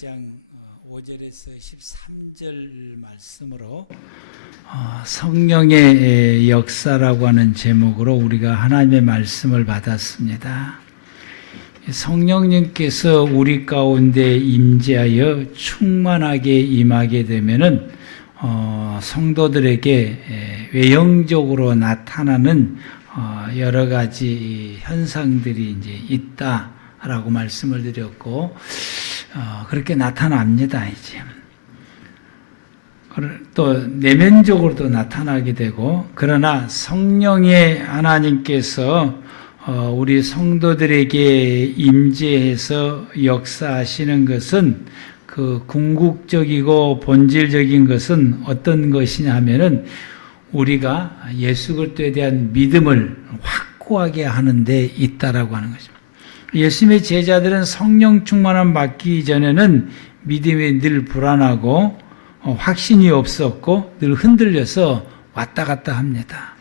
장 5절에서 13절 말씀으로 성령의 역사라고 하는 제목으로 우리가 하나님의 말씀을 받았습니다. 성령님께서 우리 가운데 임재하여 충만하게 임하게 되면은 성도들에게 외형적으로 나타나는 여러 가지 현상들이 이제 있다라고 말씀을 드렸고, 그렇게 나타납니다, 이제. 또 내면적으로도 나타나게 되고, 그러나 성령의 하나님께서 우리 성도들에게 임재해서 역사하시는 것은 그 궁극적이고 본질적인 것은 어떤 것이냐 하면은 우리가 예수 그리스도에 대한 믿음을 확고하게 하는 데 있다라고 하는 것입니다. 예수님의 제자들은 성령 충만함 받기 전에는 믿음이 늘 불안하고 확신이 없었고 늘 흔들려서 왔다 갔다 합니다.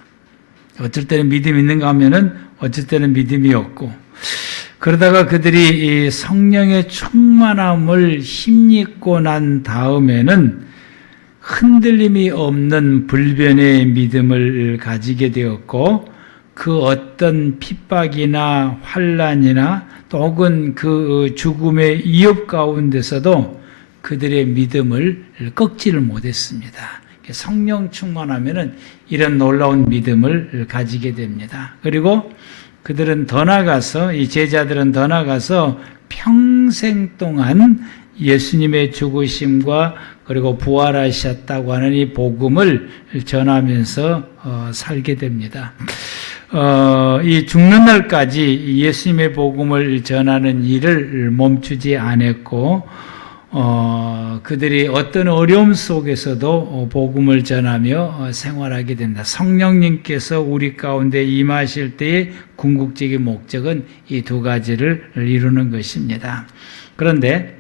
어쩔 때는 믿음이 있는가 하면은 어쩔 때는 믿음이 없고, 그러다가 그들이 이 성령의 충만함을 힘입고 난 다음에는 흔들림이 없는 불변의 믿음을 가지게 되었고, 그 어떤 핍박이나 환난이나 또 혹은 그 죽음의 위협 가운데서도 그들의 믿음을 꺾지를 못했습니다. 성령 충만하면은 이런 놀라운 믿음을 가지게 됩니다. 그리고 그들은 더 나아가서, 이 제자들은 더 나아가서 평생 동안 예수님의 죽으심과 그리고 부활하셨다고 하는 이 복음을 전하면서 살게 됩니다. 이 죽는 날까지 예수님의 복음을 전하는 일을 멈추지 않았고, 그들이 어떤 어려움 속에서도 복음을 전하며 생활하게 됩니다. 성령님께서 우리 가운데 임하실 때의 궁극적인 목적은 이 두 가지를 이루는 것입니다. 그런데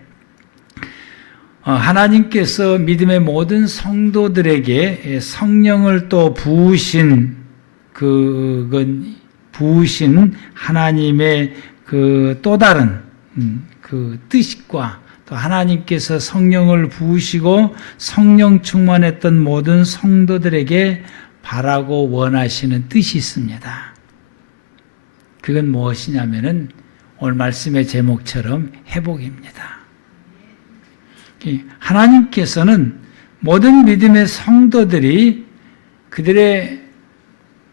하나님께서 믿음의 모든 성도들에게 성령을 또 부으신 하나님의 그 또 다른 그 뜻과, 또 하나님께서 성령을 부으시고 성령 충만했던 모든 성도들에게 바라고 원하시는 뜻이 있습니다. 그건 무엇이냐면은 오늘 말씀의 제목처럼 회복입니다. 하나님께서는 모든 믿음의 성도들이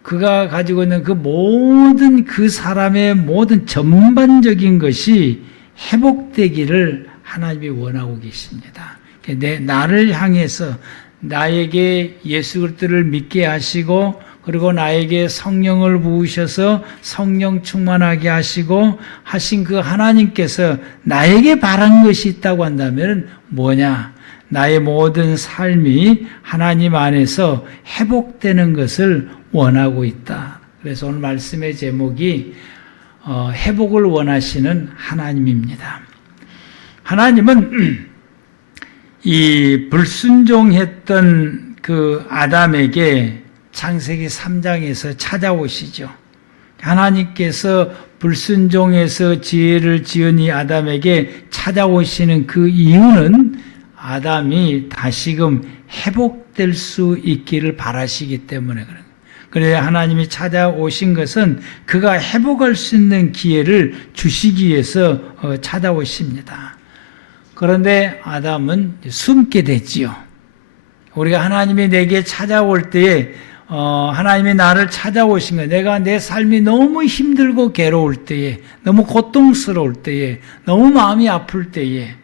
그가 가지고 있는 그 모든 그 사람의 모든 전반적인 것이 회복되기를 하나님이 원하고 계십니다. 나를 향해서 나에게 예수 그리스도를 믿게 하시고, 그리고 나에게 성령을 부으셔서 성령 충만하게 하시고 하신 그 하나님께서 나에게 바란 것이 있다고 한다면 뭐냐? 나의 모든 삶이 하나님 안에서 회복되는 것을 원하고 있다. 그래서 오늘 말씀의 제목이 회복을 원하시는 하나님입니다. 하나님은 이 불순종했던 그 아담에게 창세기 3장에서 찾아오시죠. 하나님께서 불순종해서 지혜를 지은 이 아담에게 찾아오시는 그 이유는 아담이 다시금 회복될 수 있기를 바라시기 때문에 그런 거예요. 그래야 하나님이 찾아오신 것은 그가 회복할 수 있는 기회를 주시기 위해서 찾아오십니다. 그런데 아담은 숨게 됐지요. 우리가 하나님이 내게 찾아올 때에 하나님이 나를 찾아오신 거예요. 내가 내 삶이 너무 힘들고 괴로울 때에, 너무 고통스러울 때에, 너무 마음이 아플 때에,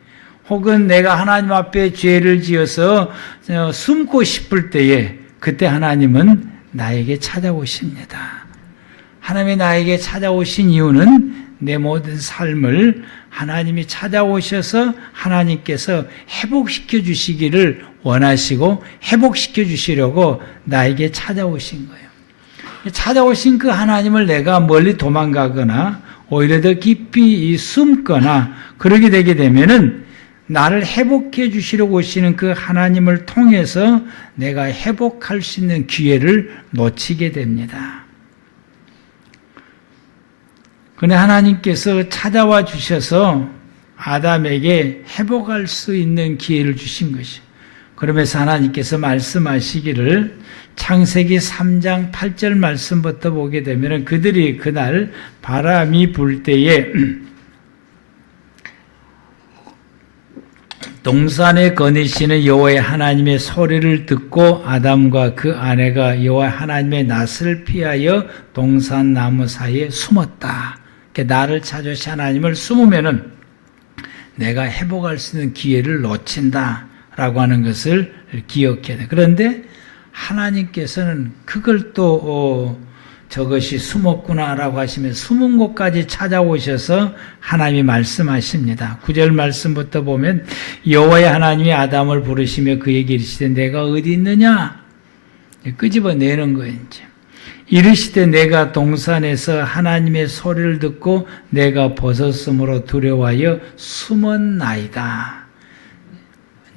혹은 내가 하나님 앞에 죄를 지어서 숨고 싶을 때에, 그때 하나님은 나에게 찾아오십니다. 하나님이 나에게 찾아오신 이유는 내 모든 삶을 하나님이 찾아오셔서 하나님께서 회복시켜 주시기를 원하시고 회복시켜 주시려고 나에게 찾아오신 거예요. 찾아오신 그 하나님을 내가 멀리 도망가거나 오히려 더 깊이 숨거나 그러게 되게 되면은 나를 회복해 주시려고 오시는 그 하나님을 통해서 내가 회복할 수 있는 기회를 놓치게 됩니다. 그런데 하나님께서 찾아와 주셔서 아담에게 회복할 수 있는 기회를 주신 것이요. 그러면서 하나님께서 말씀하시기를 창세기 3장 8절 말씀부터 보게 되면 그들이 그날 바람이 불 때에 동산에 거니시는 여호와의 하나님의 소리를 듣고 아담과 그 아내가 여호와 하나님의 낯을 피하여 동산 나무 사이에 숨었다. 나를 찾으신 하나님을 숨으면은 내가 회복할 수 있는 기회를 놓친다 라고 하는 것을 기억해야 돼. 그런데 하나님께서는 그걸 또 저것이 숨었구나라고 하시면 숨은 곳까지 찾아오셔서 하나님이 말씀하십니다. 9절 말씀부터 보면 여호와의 하나님이 아담을 부르시며 그에게 이르시되 내가 어디 있느냐? 끄집어내는 거예요. 이제. 이르시되 내가 동산에서 하나님의 소리를 듣고 내가 벗었으므로 두려워하여 숨었나이다.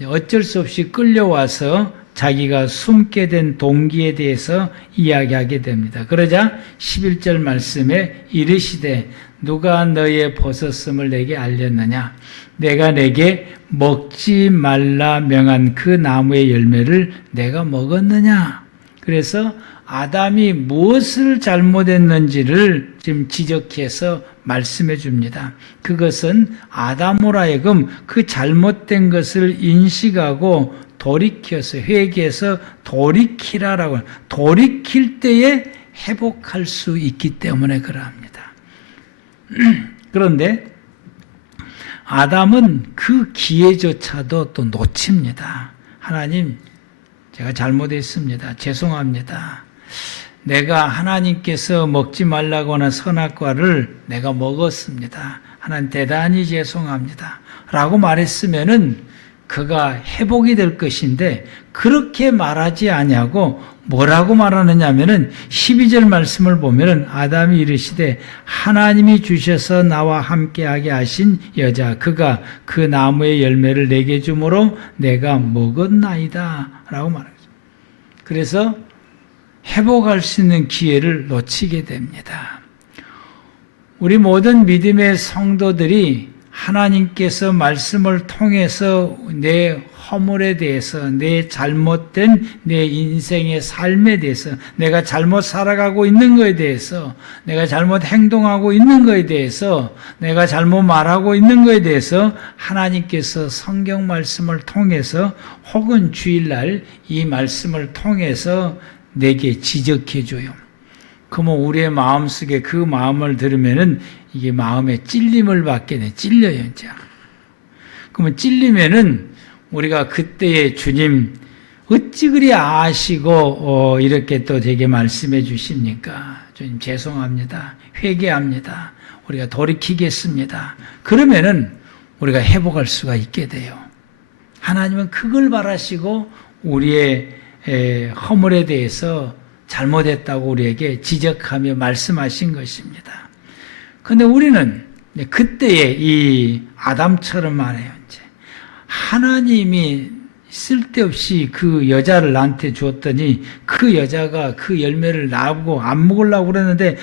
어쩔 수 없이 끌려와서 자기가 숨게 된 동기에 대해서 이야기하게 됩니다. 그러자 11절 말씀에 이르시되 누가 너의 벗었음을 내게 알렸느냐? 내가 내게 먹지 말라 명한 그 나무의 열매를 내가 먹었느냐? 그래서 아담이 무엇을 잘못했는지를 지금 지적해서 말씀해 줍니다. 그것은 아담으로 하여금 그 잘못된 것을 인식하고 돌이켜서 회개해서 돌이키라라고 돌이킬 때에 회복할 수 있기 때문에 그러합니다. 그런데 아담은 그 기회조차도 또 놓칩니다. 하나님, 제가 잘못했습니다. 죄송합니다. 내가 하나님께서 먹지 말라고 하는 선악과를 내가 먹었습니다. 하나님 대단히 죄송합니다. 라고 말했으면은 그가 회복이 될 것인데 그렇게 말하지 아니하고 뭐라고 말하느냐 하면은 12절 말씀을 보면은 아담이 이르시되 하나님이 주셔서 나와 함께하게 하신 여자 그가 그 나무의 열매를 내게 주므로 내가 먹었나이다 라고 말하죠. 그래서 회복할 수 있는 기회를 놓치게 됩니다. 우리 모든 믿음의 성도들이 하나님께서 말씀을 통해서 내 허물에 대해서, 내 잘못된 내 인생의 삶에 대해서, 내가 잘못 살아가고 있는 것에 대해서, 내가 잘못 행동하고 있는 것에 대해서, 내가 잘못 말하고 있는 것에 대해서 하나님께서 성경 말씀을 통해서 혹은 주일날 이 말씀을 통해서 내게 지적해 줘요. 그러면 우리의 마음속에 그 마음을 들으면은 이게 마음에 찔림을 받게 돼. 찔려요, 이제. 그러면 찔리면은 우리가 그때에 주님 어찌 그리 아시고 이렇게 또 되게 말씀해 주십니까? 주님 죄송합니다. 회개합니다. 우리가 돌이키겠습니다. 그러면은 우리가 회복할 수가 있게 돼요. 하나님은 그걸 바라시고 우리의 허물에 대해서 잘못했다고 우리에게 지적하며 말씀하신 것입니다. 근데 우리는 그때에 이 아담처럼 말해요. 이제 하나님이 쓸데없이 그 여자를 나한테 주었더니 그 여자가 그 열매를 나보고 안 먹으려고 그랬는데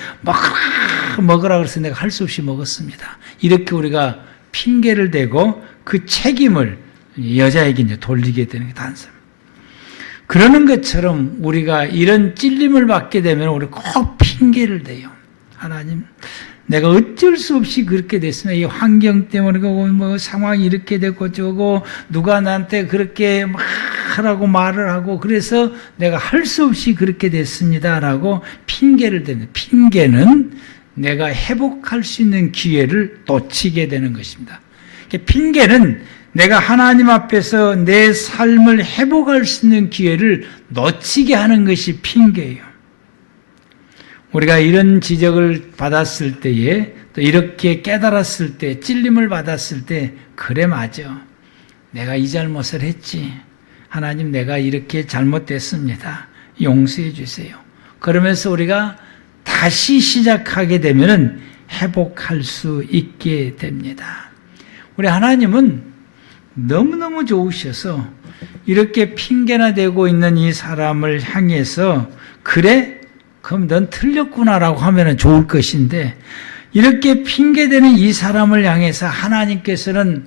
먹으라 그래서 내가 할 수 없이 먹었습니다. 이렇게 우리가 핑계를 대고 그 책임을 여자에게 이제 돌리게 되는 게 단순. 그러는 것처럼 우리가 이런 찔림을 받게 되면 우리 꼭 핑계를 대요. 하나님, 내가 어쩔 수 없이 그렇게 됐으면 이 환경 때문에 뭐 상황이 이렇게 됐고 저거 누가 나한테 그렇게 막 하라고 말을 하고 그래서 내가 할 수 없이 그렇게 됐습니다라고 핑계를 대는 핑계는 내가 회복할 수 있는 기회를 놓치게 되는 것입니다. 핑계는 내가 하나님 앞에서 내 삶을 회복할 수 있는 기회를 놓치게 하는 것이 핑계예요. 우리가 이런 지적을 받았을 때에 또 이렇게 깨달았을 때 찔림을 받았을 때 그래 맞아. 내가 이 잘못을 했지. 하나님 내가 이렇게 잘못됐습니다. 용서해 주세요. 그러면서 우리가 다시 시작하게 되면은 회복할 수 있게 됩니다. 우리 하나님은 너무너무 좋으셔서 이렇게 핑계나 대고 있는 이 사람을 향해서 그래? 그럼 넌 틀렸구나라고 하면 좋을 것인데 이렇게 핑계대는 이 사람을 향해서 하나님께서는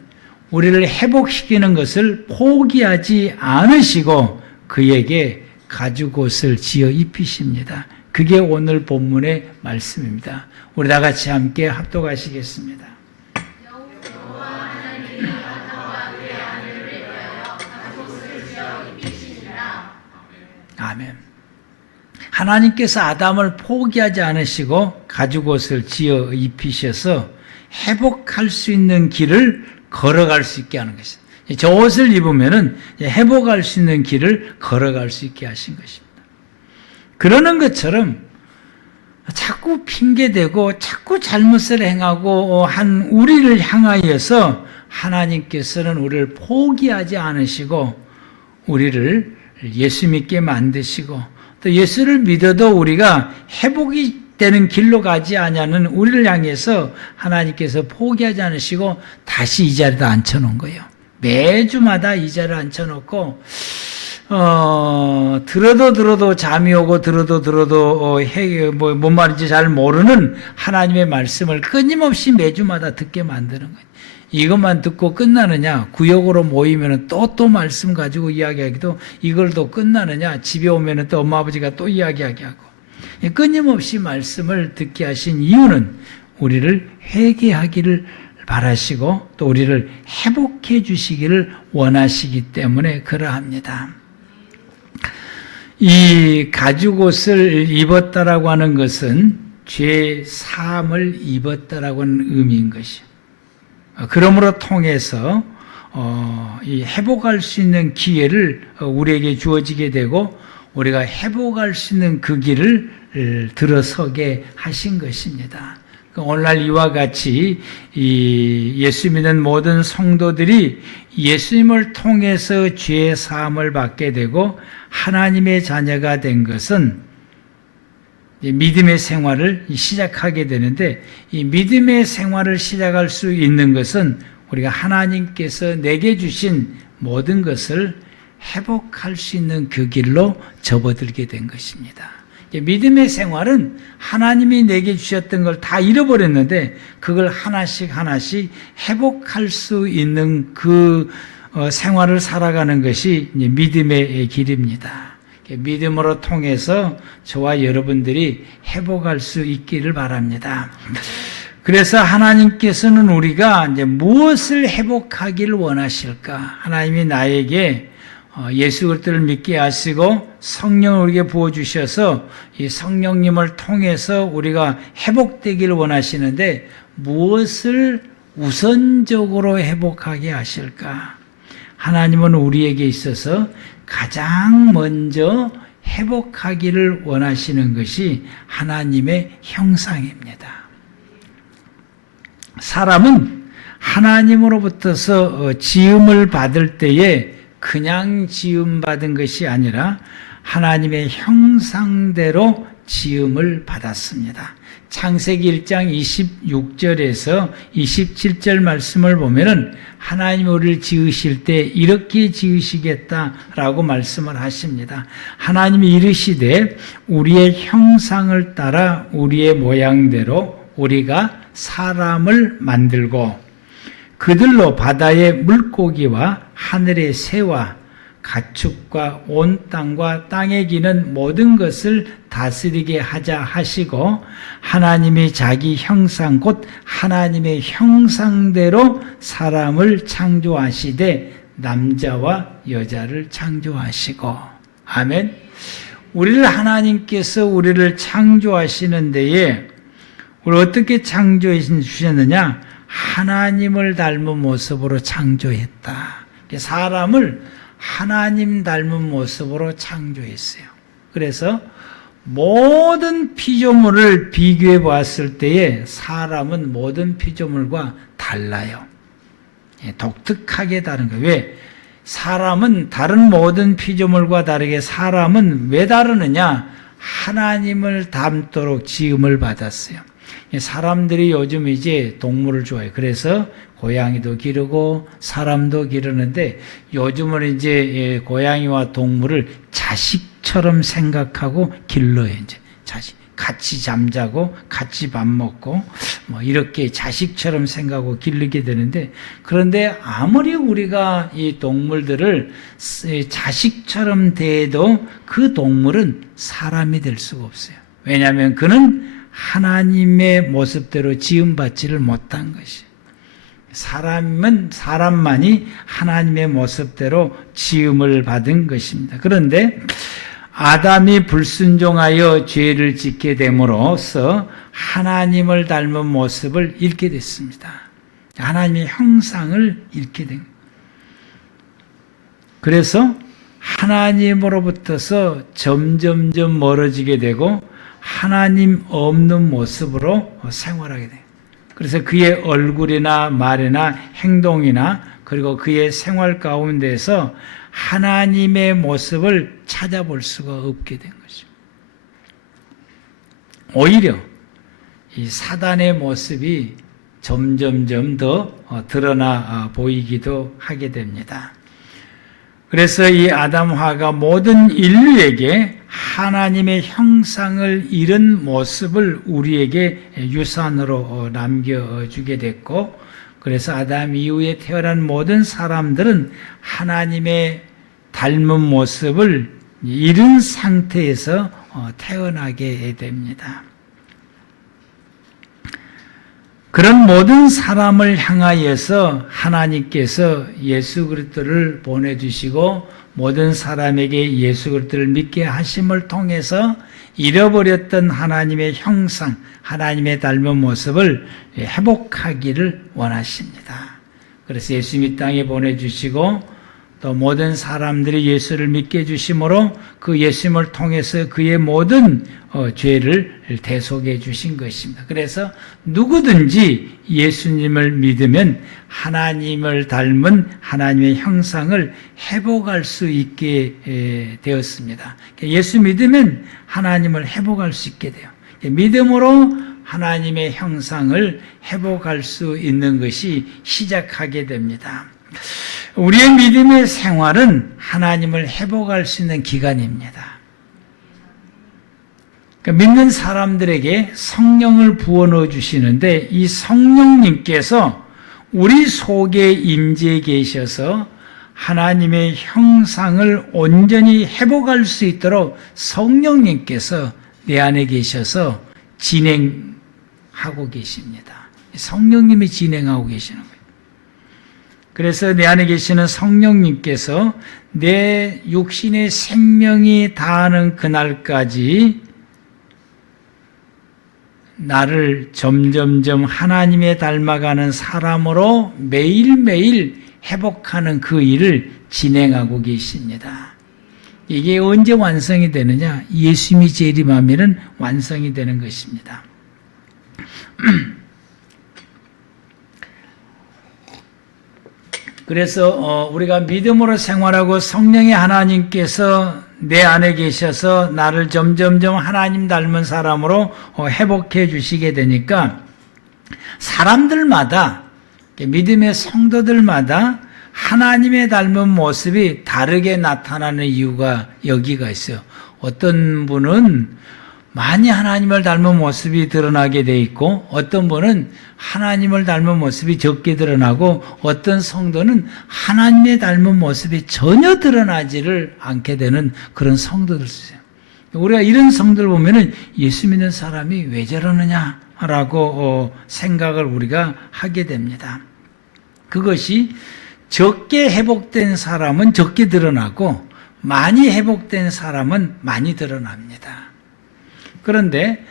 우리를 회복시키는 것을 포기하지 않으시고 그에게 가죽옷을 지어 입히십니다. 그게 오늘 본문의 말씀입니다. 우리 다 같이 함께 합독하시겠습니다. 아멘. 하나님께서 아담을 포기하지 않으시고 가죽옷을 지어 입히셔서 회복할 수 있는 길을 걸어갈 수 있게 하는 것입니다. 저 옷을 입으면은 회복할 수 있는 길을 걸어갈 수 있게 하신 것입니다. 그러는 것처럼 자꾸 핑계대고 자꾸 잘못을 행하고 한 우리를 향하여서 하나님께서는 우리를 포기하지 않으시고 우리를 예수 믿게 만드시고 또 예수를 믿어도 우리가 회복이 되는 길로 가지 않냐는 우리를 향해서 하나님께서 포기하지 않으시고 다시 이 자리에 앉혀놓은 거예요. 매주마다 이 자리에 앉혀놓고 들어도 잠이 오고 들어도 뭔 말인지 잘 모르는 하나님의 말씀을 끊임없이 매주마다 듣게 만드는 거예요. 이것만 듣고 끝나느냐? 구역으로 모이면 또 말씀 가지고 이야기하기도 이걸 또 끝나느냐? 집에 오면 또 엄마 아버지가 또 이야기하게 하고 끊임없이 말씀을 듣게 하신 이유는 우리를 회개하기를 바라시고 또 우리를 회복해 주시기를 원하시기 때문에 그러합니다. 이 가죽옷을 입었다라고 하는 것은 죄 사함을 입었다라고 하는 의미인 것이요. 그러므로 통해서 이 회복할 수 있는 기회를 우리에게 주어지게 되고 우리가 회복할 수 있는 그 길을 들어서게 하신 것입니다. 오늘날 이와 같이 이 예수 믿는 모든 성도들이 예수님을 통해서 죄 사함을 받게 되고 하나님의 자녀가 된 것은 믿음의 생활을 시작하게 되는데 이 믿음의 생활을 시작할 수 있는 것은 우리가 하나님께서 내게 주신 모든 것을 회복할 수 있는 그 길로 접어들게 된 것입니다. 믿음의 생활은 하나님이 내게 주셨던 걸 다 잃어버렸는데 그걸 하나씩 회복할 수 있는 그 생활을 살아가는 것이 믿음의 길입니다. 믿음으로 통해서 저와 여러분들이 회복할 수 있기를 바랍니다. 그래서 하나님께서는 우리가 이제 무엇을 회복하기를 원하실까? 하나님이 나에게 예수 그리스도를 믿게 하시고 성령을 우리에게 부어주셔서 이 성령님을 통해서 우리가 회복되기를 원하시는데 무엇을 우선적으로 회복하게 하실까? 하나님은 우리에게 있어서 가장 먼저 회복하기를 원하시는 것이 하나님의 형상입니다. 사람은 하나님으로부터서 지음을 받을 때에 그냥 지음받은 것이 아니라 하나님의 형상대로 지음을 받았습니다. 창세기 1장 26절에서 27절 말씀을 보면은 하나님이 우리를 지으실 때 이렇게 지으시겠다라고 말씀을 하십니다. 하나님이 이르시되 우리의 형상을 따라 우리의 모양대로 우리가 사람을 만들고 그들로 바다의 물고기와 하늘의 새와 가축과 온 땅과 땅에 기는 모든 것을 다스리게 하자 하시고 하나님이 자기 형상 곧 하나님의 형상대로 사람을 창조하시되 남자와 여자를 창조하시고 아멘. 우리를 하나님께서 우리를 창조하시는 데에 우리 어떻게 창조해 주셨느냐? 하나님을 닮은 모습으로 창조했다. 사람을 하나님 닮은 모습으로 창조했어요. 그래서 모든 피조물을 비교해 보았을 때에 사람은 모든 피조물과 달라요. 독특하게 다른 거예요. 왜? 사람은 다른 모든 피조물과 다르게 사람은 왜 다르느냐? 하나님을 닮도록 지음을 받았어요. 사람들이 요즘 이제 동물을 좋아해요. 그래서 고양이도 기르고 사람도 기르는데 요즘은 이제 고양이와 동물을 자식처럼 생각하고 길러요. 이제 자식 같이 잠자고 같이 밥 먹고 뭐 이렇게 자식처럼 생각하고 기르게 되는데, 그런데 아무리 우리가 이 동물들을 자식처럼 대해도 그 동물은 사람이 될 수가 없어요. 왜냐하면 그는 하나님의 모습대로 지음받지를 못한 것이에요. 사람은 사람만이 하나님의 모습대로 지음을 받은 것입니다. 그런데 아담이 불순종하여 죄를 짓게 됨으로써 하나님을 닮은 모습을 잃게 됐습니다. 하나님의 형상을 잃게 된 거예요. 그래서 하나님으로부터서 점점점 멀어지게 되고 하나님 없는 모습으로 생활하게 돼요. 그래서 그의 얼굴이나 말이나 행동이나 그리고 그의 생활 가운데서 하나님의 모습을 찾아볼 수가 없게 된 것입니다. 오히려 이 사단의 모습이 점점점 더 드러나 보이기도 하게 됩니다. 그래서 이 아담화가 모든 인류에게 하나님의 형상을 잃은 모습을 우리에게 유산으로 남겨주게 됐고, 그래서 아담 이후에 태어난 모든 사람들은 하나님의 닮은 모습을 잃은 상태에서 태어나게 됩니다. 그런 모든 사람을 향하여서 하나님께서 예수 그리스도를 보내주시고 모든 사람에게 예수 그리스도를 믿게 하심을 통해서 잃어버렸던 하나님의 형상, 하나님의 닮은 모습을 회복하기를 원하십니다. 그래서 예수님 이 땅에 보내주시고 또 모든 사람들이 예수를 믿게 해주심으로 그 예수님을 통해서 그의 모든 죄를 대속해 주신 것입니다. 그래서 누구든지 예수님을 믿으면 하나님을 닮은 하나님의 형상을 회복할 수 있게 되었습니다. 예수 믿으면 하나님을 회복할 수 있게 돼요. 믿음으로 하나님의 형상을 회복할 수 있는 것이 시작하게 됩니다. 우리의 믿음의 생활은 하나님을 회복할 수 있는 기간입니다. 믿는 사람들에게 성령을 부어 넣어 주시는데 이 성령님께서 우리 속에 임재해 계셔서 하나님의 형상을 온전히 회복할 수 있도록 성령님께서 내 안에 계셔서 진행하고 계십니다. 성령님이 진행하고 계시는 거예요. 그래서 내 안에 계시는 성령님께서 내 육신의 생명이 다하는 그날까지 나를 점점점 하나님에 닮아가는 사람으로 매일매일 회복하는 그 일을 진행하고 계십니다. 이게 언제 완성이 되느냐? 예수님이 재림하면 완성이 되는 것입니다. 그래서 우리가 믿음으로 생활하고 성령의 하나님께서 내 안에 계셔서 나를 점점점 하나님 닮은 사람으로 회복해 주시게 되니까 사람들마다, 믿음의 성도들마다 하나님의 닮은 모습이 다르게 나타나는 이유가 여기가 있어요. 어떤 분은 많이 하나님을 닮은 모습이 드러나게 돼 있고 어떤 분은 하나님을 닮은 모습이 적게 드러나고 어떤 성도는 하나님의 닮은 모습이 전혀 드러나지를 않게 되는 그런 성도들 있어요. 우리가 이런 성도들 보면은 예수 믿는 사람이 왜 저러느냐라고 생각을 우리가 하게 됩니다. 그것이 적게 회복된 사람은 적게 드러나고 많이 회복된 사람은 많이 드러납니다. 그런데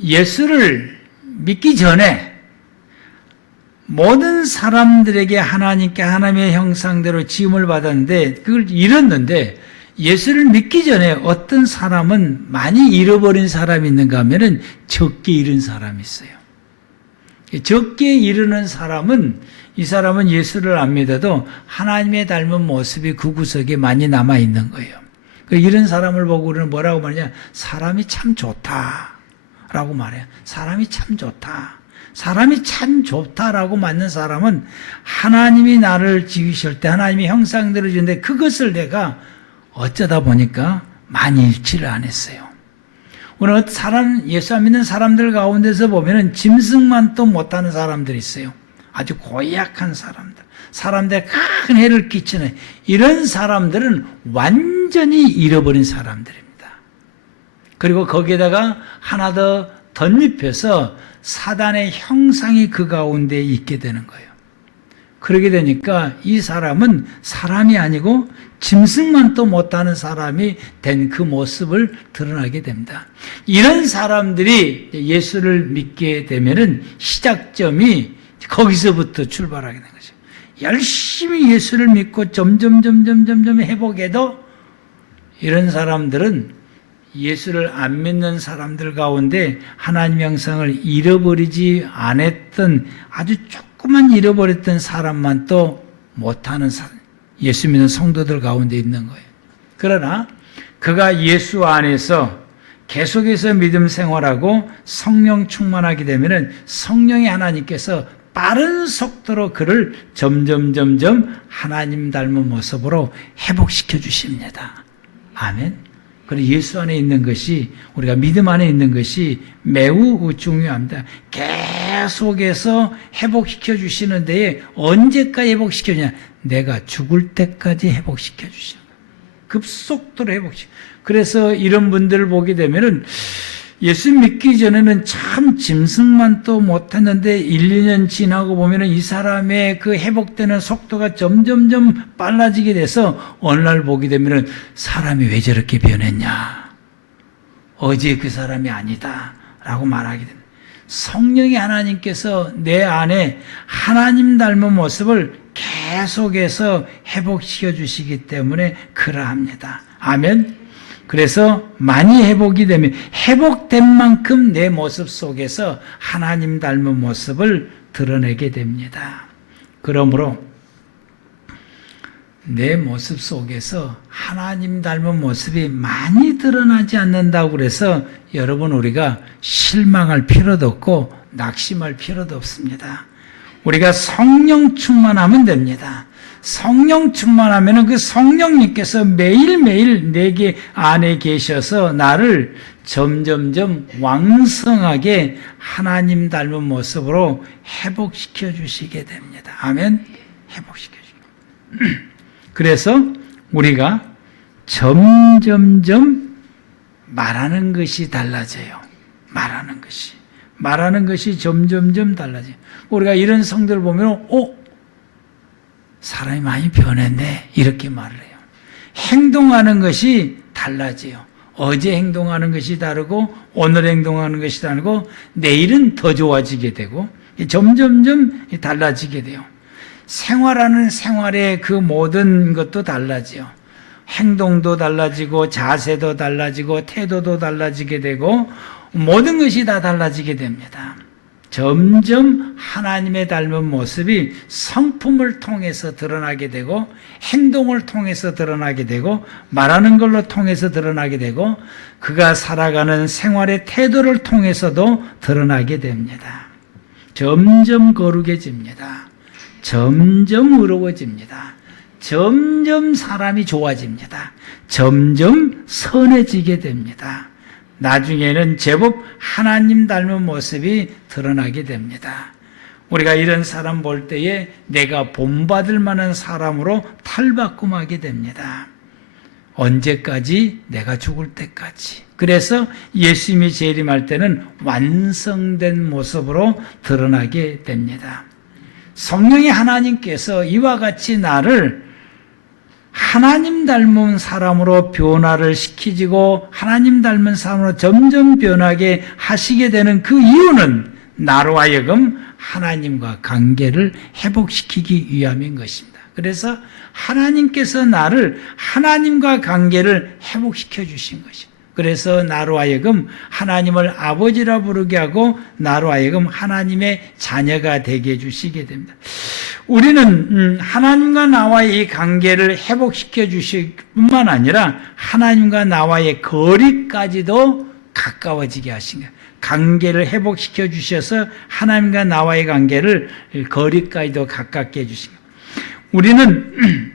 예수를 믿기 전에 모든 사람들에게 하나님께 하나님의 형상대로 지음을 받았는데 그걸 잃었는데 예수를 믿기 전에 어떤 사람은 많이 잃어버린 사람이 있는가 하면은 적게 잃은 사람이 있어요. 적게 잃는 사람은 이 사람은 예수를 안 믿어도 하나님의 닮은 모습이 그 구석에 많이 남아 있는 거예요. 이런 사람을 보고 우리는 뭐라고 말하냐? 사람이 참 좋다라고 말해요. 사람이 참 좋다. 사람이 참 좋다라고 맞는 사람은 하나님이 나를 지으실 때 하나님이 형상대로 지는데 그것을 내가 어쩌다 보니까 많이 잃지를 않았어요. 오늘 예수 안 믿는 사람들 가운데서 보면은 짐승만도 못하는 사람들이 있어요. 아주 고약한 사람들. 사람들에 큰 해를 끼치는 이런 사람들은 완전히 잃어버린 사람들입니다. 그리고 거기에다가 하나 더 덧입혀서 사단의 형상이 그 가운데 있게 되는 거예요. 그러게 되니까 이 사람은 사람이 아니고 짐승만도 못하는 사람이 된 그 모습을 드러나게 됩니다. 이런 사람들이 예수를 믿게 되면은 시작점이 거기서부터 출발하게 되는 거죠. 열심히 예수를 믿고 점점 회복해도 이런 사람들은 예수를 안 믿는 사람들 가운데 하나님 형상을 잃어버리지 않았던 아주 조금만 잃어버렸던 사람만 또 못하는 예수 믿는 성도들 가운데 있는 거예요. 그러나 그가 예수 안에서 계속해서 믿음 생활하고 성령 충만하게 되면은 성령의 하나님께서 빠른 속도로 그를 점점 하나님 닮은 모습으로 회복시켜 주십니다. 아멘. 그리고 예수 안에 있는 것이, 우리가 믿음 안에 있는 것이 매우 중요합니다. 계속해서 회복시켜 주시는 데에 언제까지 회복시켜 주냐? 내가 죽을 때까지 회복시켜 주시는 거예요. 급속도로 회복시켜. 그래서 이런 분들을 보게 되면은 예수 믿기 전에는 참 짐승만 또 못했는데 1, 2년 지나고 보면은 이 사람의 그 회복되는 속도가 점점 빨라지게 돼서 어느 날 보게 되면은 사람이 왜 저렇게 변했냐? 어제 그 사람이 아니다. 라고 말하게 됩니다. 성령의 하나님께서 내 안에 하나님 닮은 모습을 계속해서 회복시켜 주시기 때문에 그러합니다. 아멘. 그래서 많이 회복이 되면 회복된 만큼 내 모습 속에서 하나님 닮은 모습을 드러내게 됩니다. 그러므로 내 모습 속에서 하나님 닮은 모습이 많이 드러나지 않는다고 그래서 여러분 우리가 실망할 필요도 없고 낙심할 필요도 없습니다. 우리가 성령 충만하면 됩니다. 성령 충만하면 그 성령님께서 매일매일 내게 안에 계셔서 나를 점점 왕성하게 하나님 닮은 모습으로 회복시켜 주시게 됩니다. 아멘. 회복시켜 주시고. 그래서 우리가 점점 말하는 것이 달라져요. 말하는 것이 점점 달라져요. 우리가 이런 성들을 보면 사람이 많이 변했네 이렇게 말을 해요. 행동하는 것이 달라져요. 어제 행동하는 것이 다르고 오늘 행동하는 것이 다르고 내일은 더 좋아지게 되고 점점 달라지게 돼요. 생활하는 생활의 그 모든 것도 달라져요. 행동도 달라지고 자세도 달라지고 태도도 달라지게 되고 모든 것이 다 달라지게 됩니다. 점점 하나님의 닮은 모습이 성품을 통해서 드러나게 되고 행동을 통해서 드러나게 되고 말하는 걸로 통해서 드러나게 되고 그가 살아가는 생활의 태도를 통해서도 드러나게 됩니다. 점점 거룩해집니다. 점점 의로워집니다. 점점 사람이 좋아집니다. 점점 선해지게 됩니다. 나중에는 제법 하나님 닮은 모습이 드러나게 됩니다. 우리가 이런 사람 볼 때에 내가 본받을 만한 사람으로 탈바꿈하게 됩니다. 언제까지? 내가 죽을 때까지. 그래서 예수님이 재림할 때는 완성된 모습으로 드러나게 됩니다. 성령의 하나님께서 이와 같이 나를 하나님 닮은 사람으로 변화를 시키고 하나님 닮은 사람으로 점점 변하게 하시게 되는 그 이유는 나로 하여금 하나님과 관계를 회복시키기 위함인 것입니다. 그래서 하나님께서 나를 하나님과 관계를 회복시켜 주신 것입니다. 그래서 나로 하여금 하나님을 아버지라 부르게 하고 나로 하여금 하나님의 자녀가 되게 해주시게 됩니다. 우리는 하나님과 나와의 이 관계를 회복시켜 주실 뿐만 아니라 하나님과 나와의 거리까지도 가까워지게 하신 거예요. 관계를 회복시켜 주셔서 하나님과 나와의 관계를 거리까지도 가깝게 해주신 거예요. 우리는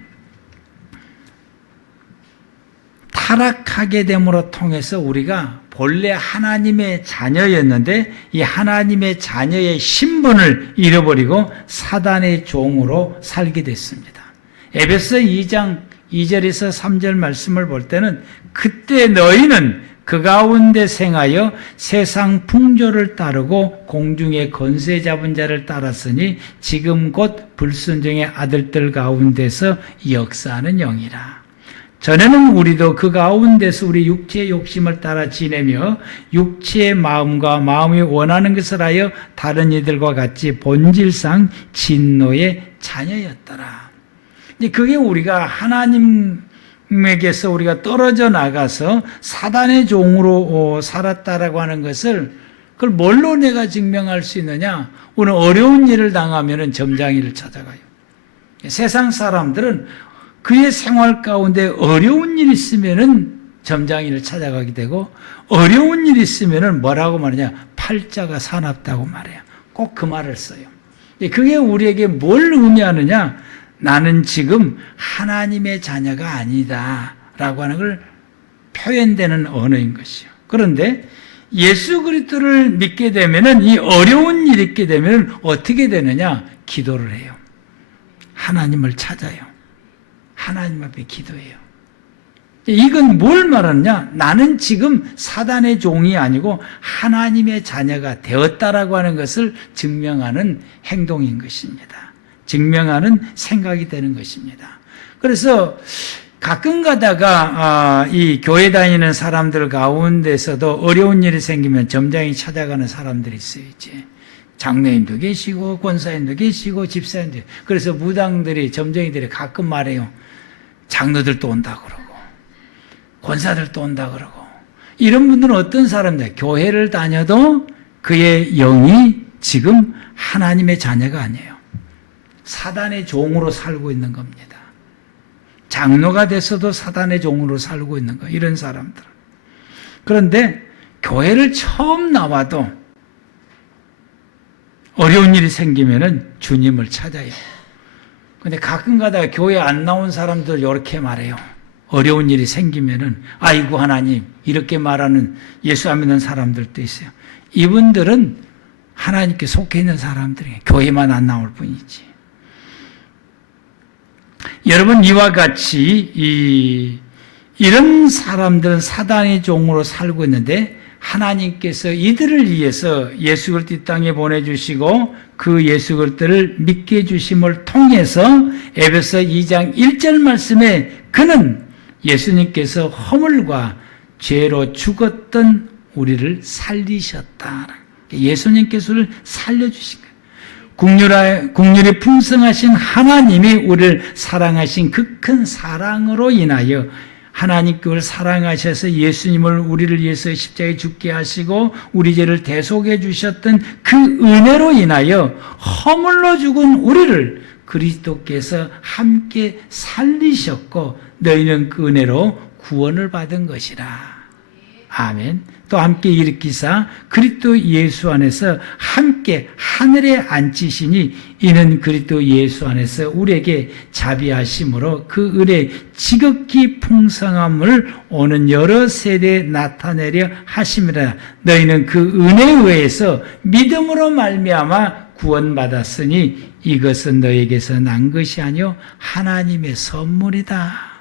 타락하게 됨으로 통해서 우리가 본래 하나님의 자녀였는데 이 하나님의 자녀의 신분을 잃어버리고 사단의 종으로 살게 됐습니다. 에베소 2장 2절에서 3절 말씀을 볼 때는 그때 너희는 그 가운데 생하여 세상 풍조를 따르고 공중의 권세 잡은 자를 따랐으니 지금 곧 불순종의 아들들 가운데서 역사하는 영이라. 전에는 우리도 그 가운데서 우리 육체의 욕심을 따라 지내며 육체의 마음과 마음이 원하는 것을 하여 다른 이들과 같이 본질상 진노의 자녀였더라. 그게 우리가 하나님에게서 우리가 떨어져 나가서 사단의 종으로 살았다라고 하는 것을 그걸 뭘로 내가 증명할 수 있느냐? 오늘 어려운 일을 당하면 점장이를 찾아가요. 세상 사람들은 그의 생활 가운데 어려운 일이 있으면은 점장이를 찾아가게 되고 어려운 일이 있으면은 뭐라고 말하냐? 팔자가 사납다고 말해요. 꼭 그 말을 써요. 그게 우리에게 뭘 의미하느냐? 나는 지금 하나님의 자녀가 아니다 라고 하는 걸 표현되는 언어인 것이요. 그런데 예수 그리스도를 믿게 되면은 이 어려운 일이 있게 되면은 어떻게 되느냐? 기도를 해요. 하나님을 찾아요. 하나님 앞에 기도해요. 이건 뭘 말하느냐? 나는 지금 사단의 종이 아니고 하나님의 자녀가 되었다라고 하는 것을 증명하는 행동인 것입니다. 증명하는 생각이 되는 것입니다. 그래서 가끔 가다가 이 교회 다니는 사람들 가운데서도 어려운 일이 생기면 점장이 찾아가는 사람들이 있어요. 이제 장로님도 계시고 권사님도 계시고 집사님도. 그래서 무당들이 점쟁이들이 가끔 말해요. 장로들도 온다 그러고 권사들도 온다 그러고. 이런 분들은 어떤 사람들? 교회를 다녀도 그의 영이 지금 하나님의 자녀가 아니에요. 사단의 종으로 살고 있는 겁니다. 장로가 됐어도 사단의 종으로 살고 있는 거, 이런 사람들. 그런데 교회를 처음 나와도 어려운 일이 생기면은 주님을 찾아요. 근데 가끔 가다가 교회 안 나온 사람들 이렇게 말해요. 어려운 일이 생기면은 아이고 하나님 이렇게 말하는 예수 안 믿는 사람들도 있어요. 이분들은 하나님께 속해 있는 사람들이에요. 교회만 안 나올 뿐이지. 여러분 이와 같이 이런 사람들은 사단의 종으로 살고 있는데 하나님께서 이들을 위해서 예수 그리스도 이 땅에 보내주시고 그 예수 그리스도를 믿게 해주심을 통해서 에베소 2장 1절 말씀에 그는 예수님께서 허물과 죄로 죽었던 우리를 살리셨다. 예수님께서를 살려주신 거예요. 국률이 풍성하신 하나님이 우리를 사랑하신 그 큰 사랑으로 인하여 하나님께를 사랑하셔서 예수님을 우리를 위해서 십자가에 죽게 하시고 우리 죄를 대속해 주셨던 그 은혜로 인하여 허물로 죽은 우리를 그리스도께서 함께 살리셨고 너희는 그 은혜로 구원을 받은 것이라. 아멘. 또 함께 일으키사 그리스도 예수 안에서 함께 하늘에 앉히시니 이는 그리스도 예수 안에서 우리에게 자비하심으로 그 은혜 지극히 풍성함을 오는 여러 세대에 나타내려 하심이라. 너희는 그 은혜에 의해서 믿음으로 말미암아 구원받았으니 이것은 너에게서 난 것이 아니요 하나님의 선물이다.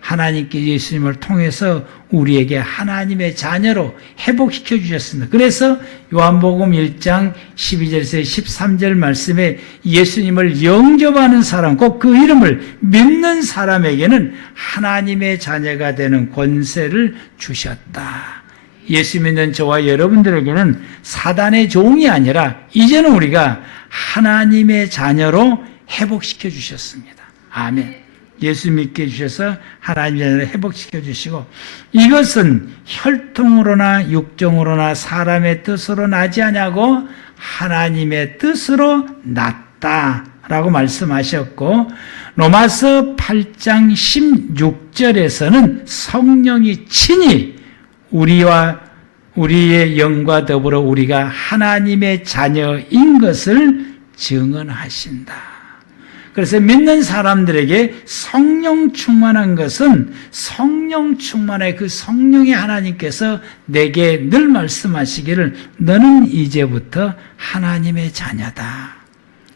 하나님께 예수님을 통해서 우리에게 하나님의 자녀로 회복시켜 주셨습니다. 그래서 요한복음 1장 12절에서 13절 말씀에 예수님을 영접하는 사람, 꼭 그 이름을 믿는 사람에게는 하나님의 자녀가 되는 권세를 주셨다. 예수 믿는 저와 여러분들에게는 사단의 종이 아니라 이제는 우리가 하나님의 자녀로 회복시켜 주셨습니다. 아멘. 예수 믿게 해주셔서 하나님의 자녀를 회복시켜 주시고 이것은 혈통으로나 육정으로나 사람의 뜻으로 나지 아니하고 하나님의 뜻으로 났다라고 말씀하셨고 로마서 8장 16절에서는 성령이 친히 우리의 영과 더불어 우리가 하나님의 자녀인 것을 증언하신다. 그래서 믿는 사람들에게 성령 충만한 것은 성령 충만의 그 성령의 하나님께서 내게 늘 말씀하시기를 너는 이제부터 하나님의 자녀다.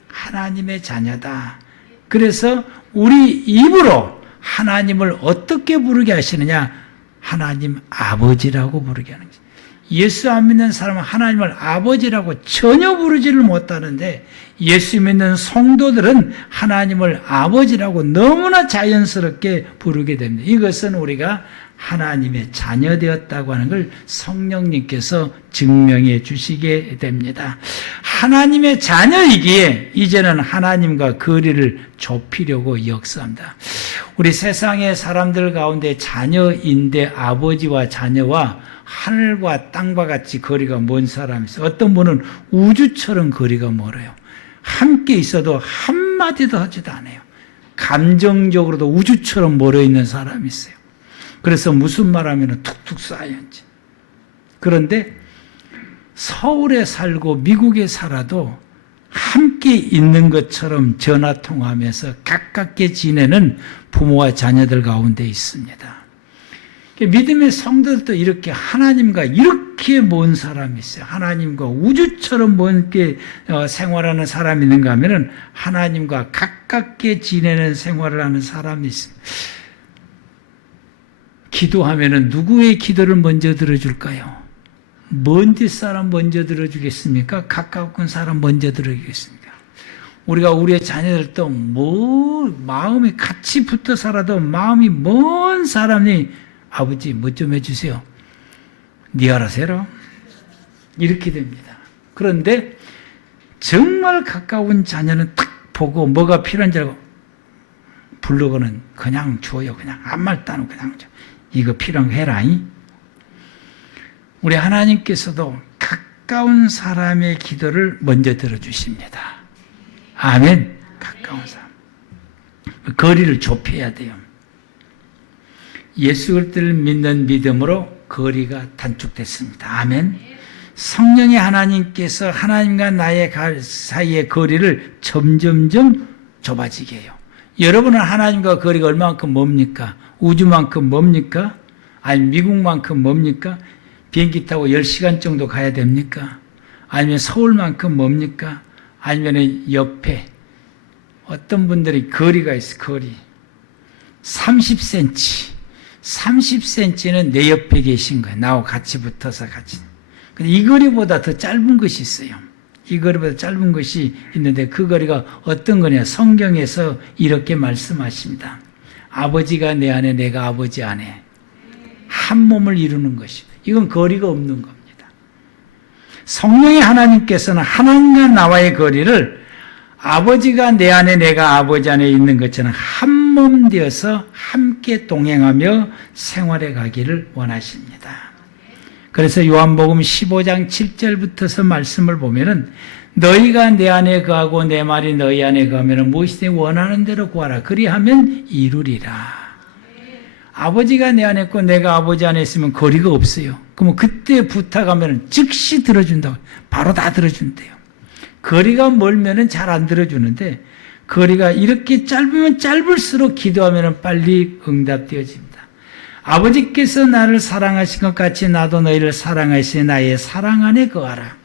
하나님의 자녀다. 그래서 우리 입으로 하나님을 어떻게 부르게 하시느냐? 하나님 아버지라고 부르게 하는 거죠. 예수 안 믿는 사람은 하나님을 아버지라고 전혀 부르지를 못하는데 예수 믿는 성도들은 하나님을 아버지라고 너무나 자연스럽게 부르게 됩니다. 이것은 우리가 하나님의 자녀 되었다고 하는 걸 성령님께서 증명해 주시게 됩니다. 하나님의 자녀이기에 이제는 하나님과 거리를 좁히려고 역사합니다. 우리 세상의 사람들 가운데 자녀인데 아버지와 자녀와 하늘과 땅과 같이 거리가 먼 사람이 있어요. 어떤 분은 우주처럼 거리가 멀어요. 함께 있어도 한마디도 하지도 않아요. 감정적으로도 우주처럼 멀어 있는 사람이 있어요. 그래서 무슨 말 하면 툭툭 쌓여있지. 그런데 서울에 살고 미국에 살아도 함께 있는 것처럼 전화통화하면서 가깝게 지내는 부모와 자녀들 가운데 있습니다. 믿음의 성도들도 이렇게 하나님과 이렇게 먼 사람이 있어요. 하나님과 우주처럼 먼게 생활하는 사람이 있는가 하면 하나님과 가깝게 지내는 생활을 하는 사람이 있어요. 기도하면 누구의 기도를 먼저 들어줄까요? 먼 뒷사람 먼저 들어주겠습니까? 가까운 사람 먼저 들어주겠습니까? 우리가 우리의 자녀들도 마음이 같이 붙어 살아도 마음이 먼 사람이 아버지 뭐 좀 해주세요. 니 알아서 해라. 이렇게 됩니다. 그런데 정말 가까운 자녀는 딱 보고 뭐가 필요한지 알고 부르고는 그냥 줘요. 그냥 아무 말도 안 하고 그냥 줘. 이거 필요한 거 해라. 우리 하나님께서도 가까운 사람의 기도를 먼저 들어주십니다. 아멘. 가까운 사람. 거리를 좁혀야 돼요. 예수 그리스도를 믿는 믿음으로 거리가 단축됐습니다. 아멘. 성령의 하나님께서 하나님과 나의 사이의 거리를 점점점 좁아지게 해요. 여러분은 하나님과 거리가 얼마만큼 뭡니까? 우주만큼 뭡니까? 아니 미국만큼 뭡니까? 비행기 타고 10시간 정도 가야 됩니까? 아니면 서울만큼 뭡니까? 아니면 옆에 어떤 분들이 거리가 있어. 거리 30cm는 내 옆에 계신 거예요. 나하고 같이 붙어서 같이. 근데 이 거리보다 더 짧은 것이 있어요. 이 거리보다 짧은 것이 있는데 그 거리가 어떤 거냐? 성경에서 이렇게 말씀하십니다. 아버지가 내 안에 내가 아버지 안에 한 몸을 이루는 것이다. 이건 거리가 없는 겁니다. 성령의 하나님께서는 하나님과 나와의 거리를 아버지가 내 안에 내가 아버지 안에 있는 것처럼 한 몸 되어서 함께 동행하며 생활해 가기를 원하십니다. 그래서 요한복음 15장 7절부터서 말씀을 보면은 너희가 내 안에 거하고 내 말이 너희 안에 거하면 무엇이든 원하는 대로 구하라. 그리하면 이루리라. 아버지가 내 안에 있고 내가 아버지 안에 있으면 거리가 없어요. 그러면 그때 부탁하면 즉시 들어준다고. 바로 다 들어준대요. 거리가 멀면은 잘 안 들어주는데 거리가 이렇게 짧으면 짧을수록 기도하면 빨리 응답되어집니다. 아버지께서 나를 사랑하신 것 같이 나도 너희를 사랑하시니 나의 사랑 안에 거하라.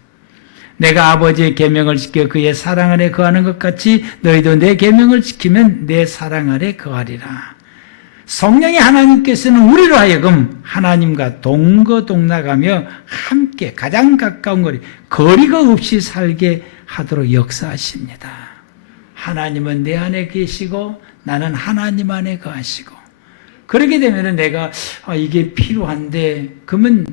내가 아버지의 계명을 지켜 그의 사랑 안에 거하는 것 같이 너희도 내 계명을 지키면 내 사랑 안에 거하리라. 성령의 하나님께서는 우리로 하여금 하나님과 동거동락하며 함께 가장 가까운 거리가 없이 살게 하도록 역사하십니다. 하나님은 내 안에 계시고 나는 하나님 안에 거하시고 그렇게 되면 내가 이게 필요한데 그러면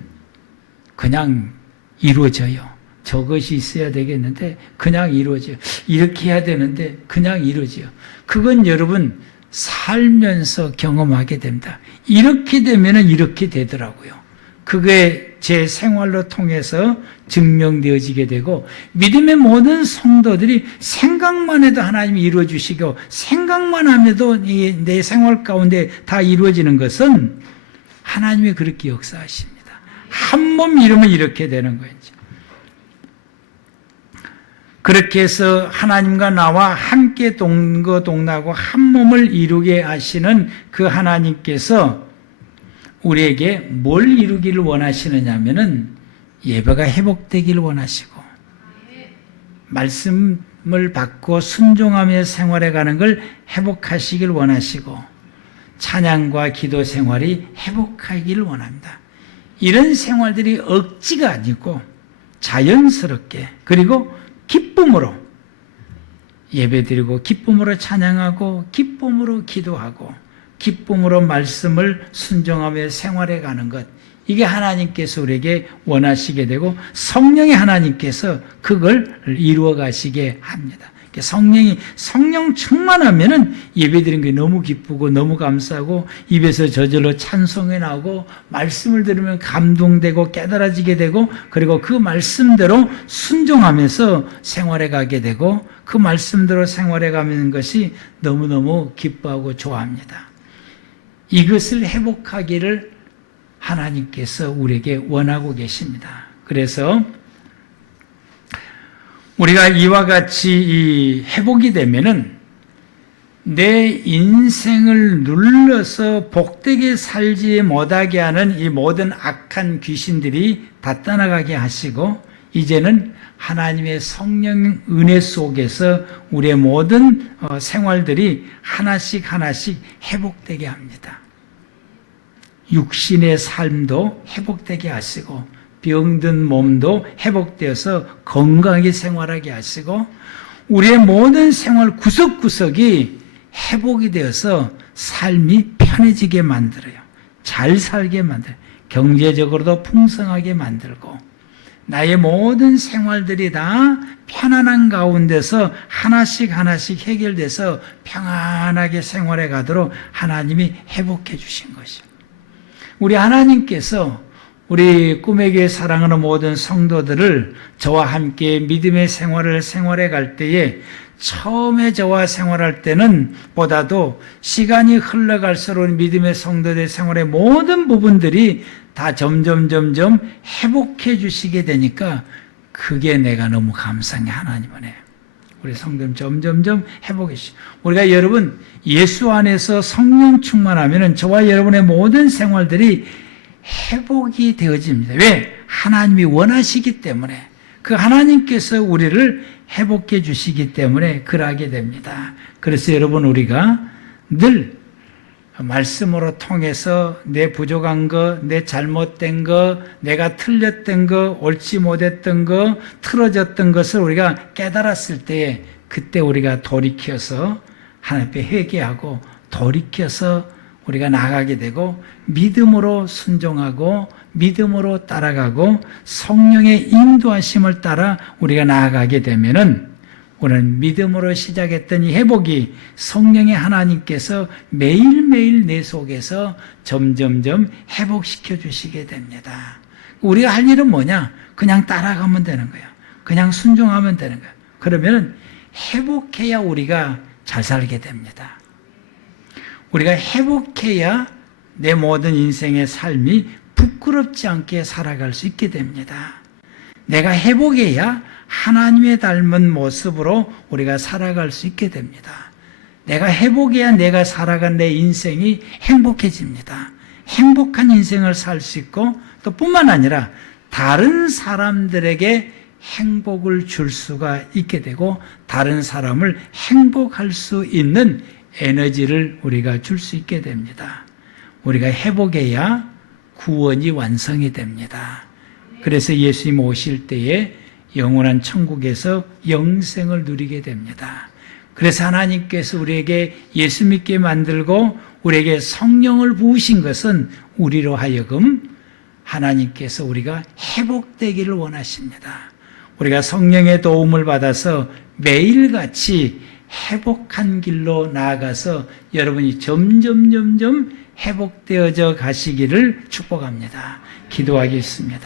그냥 이루어져요. 저것이 있어야 되겠는데 그냥 이루어져요. 이렇게 해야 되는데 그냥 이루어져요. 그건 여러분 살면서 경험하게 됩니다. 이렇게 되면 이렇게 되더라고요. 그게 제 생활로 통해서 증명되어지게 되고 믿음의 모든 성도들이 생각만 해도 하나님이 이루어 주시고 생각만 하면도 내 생활 가운데 다 이루어지는 것은 하나님이 그렇게 역사하십니다. 한 몸 이루면 이렇게 되는 거예요. 그렇게 해서 하나님과 나와 함께 동거동나고 한 몸을 이루게 하시는 그 하나님께서 우리에게 뭘 이루기를 원하시느냐 하면은 예배가 회복되기를 원하시고 말씀을 받고 순종하며 생활해가는 걸 회복하시길 원하시고 찬양과 기도 생활이 회복하기를 원합니다. 이런 생활들이 억지가 아니고 자연스럽게 그리고 기쁨으로 예배드리고 기쁨으로 찬양하고 기쁨으로 기도하고 기쁨으로 말씀을 순종하며 생활해가는 것, 이게 하나님께서 우리에게 원하시게 되고 성령의 하나님께서 그걸 이루어 가시게 합니다. 성령 충만하면은 예배드리는 게 너무 기쁘고 너무 감사하고 입에서 저절로 찬송이 나오고 말씀을 들으면 감동되고 깨달아지게 되고 그리고 그 말씀대로 순종하면서 생활해 가게 되고 그 말씀대로 생활해 가는 것이 너무너무 기뻐하고 좋아합니다. 이것을 회복하기를 하나님께서 우리에게 원하고 계십니다. 그래서 우리가 이와 같이 회복이 되면은 내 인생을 눌러서 복되게 살지 못하게 하는 이 모든 악한 귀신들이 다 떠나가게 하시고 이제는 하나님의 성령 은혜 속에서 우리의 모든 생활들이 하나씩 회복되게 합니다. 육신의 삶도 회복되게 하시고 병든 몸도 회복되어서 건강하게 생활하게 하시고 우리의 모든 생활 구석구석이 회복이 되어서 삶이 편해지게 만들어요. 잘 살게 만들어요. 경제적으로도 풍성하게 만들고 나의 모든 생활들이 다 편안한 가운데서 하나씩 해결돼서 평안하게 생활해 가도록 하나님이 회복해 주신 것이요. 우리 하나님께서 우리 꿈의 교회 사랑하는 모든 성도들을 저와 함께 믿음의 생활을 생활해 갈 때에 처음에 저와 생활할 때는 보다도 시간이 흘러갈수록 믿음의 성도들의 생활의 모든 부분들이 다 점점 회복해 주시게 되니까 그게 내가 너무 감사한 게 하나님 은혜예요. 우리 성도님 점점 회복해 주시고 우리가 여러분 예수 안에서 성령 충만하면 저와 여러분의 모든 생활들이 회복이 되어집니다. 왜? 하나님이 원하시기 때문에 그 하나님께서 우리를 회복해 주시기 때문에 그러하게 됩니다. 그래서 여러분 우리가 늘 말씀으로 통해서 내 부족한 거, 내 잘못된 거, 내가 틀렸던 거, 옳지 못했던 거, 틀어졌던 것을 우리가 깨달았을 때에 그때 우리가 돌이켜서 하나님 앞에 회개하고 돌이켜서 우리가 나아가게 되고 믿음으로 순종하고 믿음으로 따라가고 성령의 인도하심을 따라 우리가 나아가게 되면은 오늘 믿음으로 시작했던 이 회복이 성령의 하나님께서 매일매일 내 속에서 점점 회복시켜 주시게 됩니다. 우리가 할 일은 뭐냐? 그냥 따라가면 되는 거예요. 그냥 순종하면 되는 거예요. 그러면 회복해야 우리가 잘 살게 됩니다. 우리가 회복해야 내 모든 인생의 삶이 부끄럽지 않게 살아갈 수 있게 됩니다. 내가 회복해야 하나님의 닮은 모습으로 우리가 살아갈 수 있게 됩니다. 내가 회복해야 내가 살아간 내 인생이 행복해집니다. 행복한 인생을 살 수 있고 또 뿐만 아니라 다른 사람들에게 행복을 줄 수가 있게 되고 다른 사람을 행복할 수 있는 에너지를 우리가 줄 수 있게 됩니다. 우리가 회복해야 구원이 완성이 됩니다. 그래서 예수님 오실 때에 영원한 천국에서 영생을 누리게 됩니다. 그래서 하나님께서 우리에게 예수 믿게 만들고 우리에게 성령을 부으신 것은 우리로 하여금 하나님께서 우리가 회복되기를 원하십니다. 우리가 성령의 도움을 받아서 매일같이 회복한 길로 나아가서 여러분이 점점 회복되어져 가시기를 축복합니다. 기도하겠습니다.